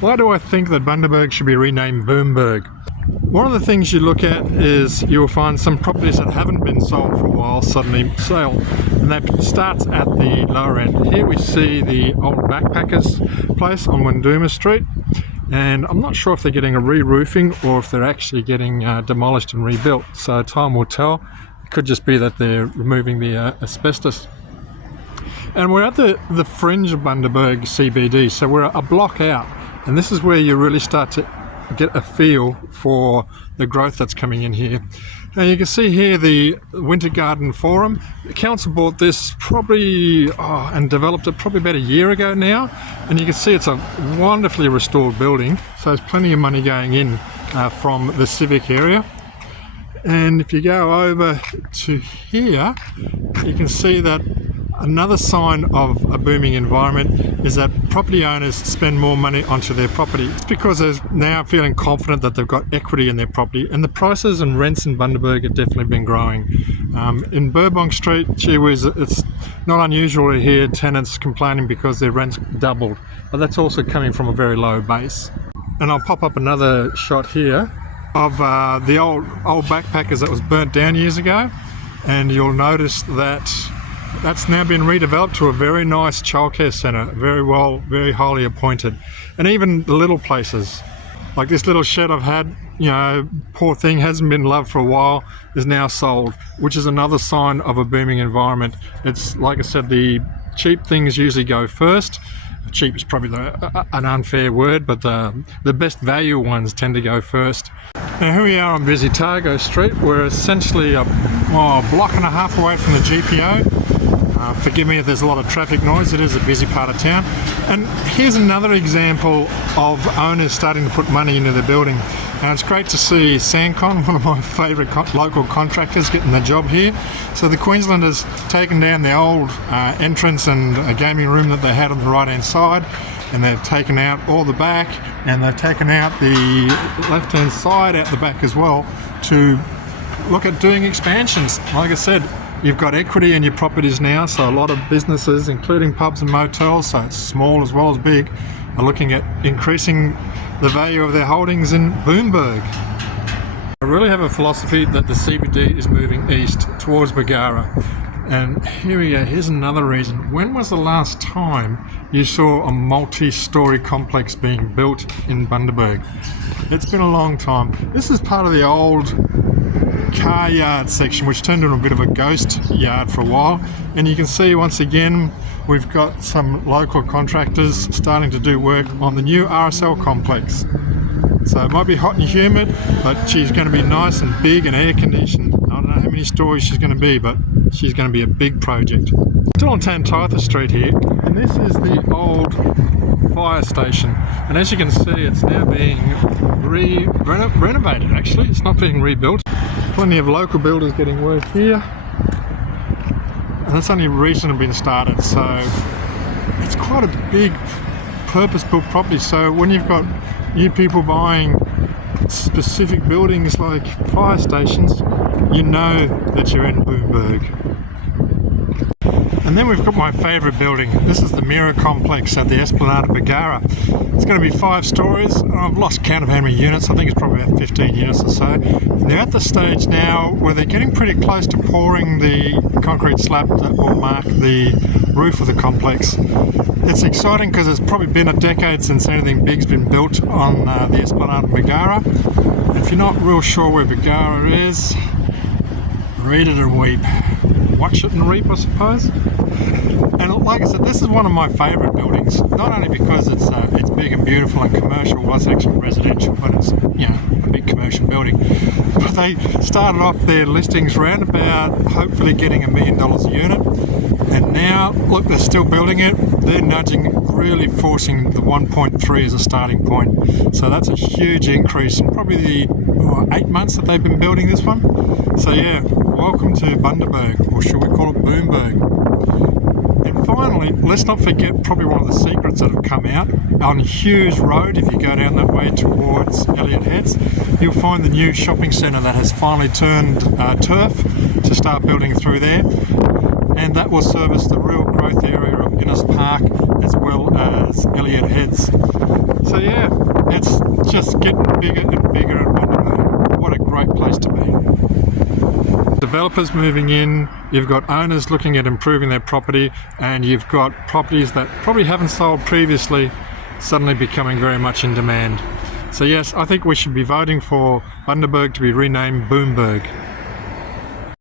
Why do I think that Bundaberg should be renamed Boomberg? One of the things you look at is you'll find some properties that haven't been sold for a while suddenly sell, and that starts at the lower end. Here we see the old backpackers place on Bundy Street, and I'm not sure if they're getting a re-roofing or if they're actually getting demolished and rebuilt, so time will tell. It could just be that they're removing the asbestos. And we're at the fringe of Bundaberg CBD, so we're a block out, and this is where you really start to get a feel for the growth that's coming in here. Now you can see here the Winter Garden Forum. The council bought this probably and developed it probably about a year ago now, and you can see it's a wonderfully restored building, so there's plenty of money going in from the civic area. And if you go over to here, you can see that another sign of a booming environment is that property owners spend more money onto their property. It's because they're now feeling confident that they've got equity in their property, and the prices and rents in Bundaberg have definitely been growing. In Burbank Street, gee whiz, it's not unusual to hear tenants complaining because their rents doubled, but that's also coming from a very low base. And I'll pop up another shot here of the old backpackers that was burnt down years ago, and you'll notice that that's now been redeveloped to a very nice childcare centre, very highly appointed. And even the little places, like this little shed I've had, poor thing, hasn't been loved for a while, is now sold, which is another sign of a booming environment. It's like I said, the cheap things usually go first. Cheap is probably an unfair word, but the best value ones tend to go first. Now here we are on busy Targo Street. We're essentially a block and a half away from the GPO. Forgive me if there's a lot of traffic noise, it is a busy part of town. And here's another example of owners starting to put money into their building. And it's great to see Sandcon, one of my favourite local contractors, getting the job here. So the Queenslanders taken down the old entrance and a gaming room that they had on the right hand side, and they've taken out all the back, and they've taken out the left hand side out the back as well to look at doing expansions. Like I said, you've got equity in your properties now, so a lot of businesses, including pubs and motels, so it's small as well as big, are looking at increasing the value of their holdings in Boomberg. I really have a philosophy that the CBD is moving east towards Bargara. And here we go, here's another reason. When was the last time you saw a multi-storey complex being built in Bundaberg? It's been a long time. This is part of the old car yard section, which turned into a bit of a ghost yard for a while, and you can see once again we've got some local contractors starting to do work on the new RSL complex. So it might be hot and humid, but she's going to be nice and big and air conditioned. I don't know how many stories she's going to be, but she's going to be a big project. Still on Tantitha Street here, and this is the old fire station, and as you can see it's now being renovated. Actually, it's not being rebuilt. Plenty of local builders getting work here, and that's only recently been started, so it's quite a big purpose-built property. So when you've got new people buying specific buildings like fire stations, you know that you're in Boomberg. And then we've got my favourite building. This is the Mirror Complex at the Esplanade of Bargara. It's going to be 5 stories. I've lost count of how many units. I think it's probably about 15 units or so. And they're at the stage now where they're getting pretty close to pouring the concrete slab that will mark the roof of the complex. It's exciting because it's probably been a decade since anything big's been built on the Esplanade of Bargara. And if you're not real sure where Bargara is, read it and weep. Watch it and reap, I suppose. And like I said, this is one of my favourite buildings, not only because it's big and beautiful and commercial. Well, it's actually residential, but it's a big commercial building. But they started off their listings round about hopefully getting $1 million a unit, and now look, they're still building it. They're nudging, really forcing the 1.3 as a starting point. So that's a huge increase in probably the 8 months that they've been building this one. So yeah, welcome to Bundaberg, or should we call it Boomberg? And finally, let's not forget probably one of the secrets that have come out. On Hughes Road, if you go down that way towards Elliott Heads, you'll find the new shopping centre that has finally turned turf to start building through there. And that will service the real growth area of Innes Park as well as Elliott Heads. So yeah, it's just getting bigger and bigger at Bundaberg. What a great place to be. Developers moving in, you've got owners looking at improving their property, and you've got properties that probably haven't sold previously suddenly becoming very much in demand. So yes, I think we should be voting for Bundaberg to be renamed Boomberg.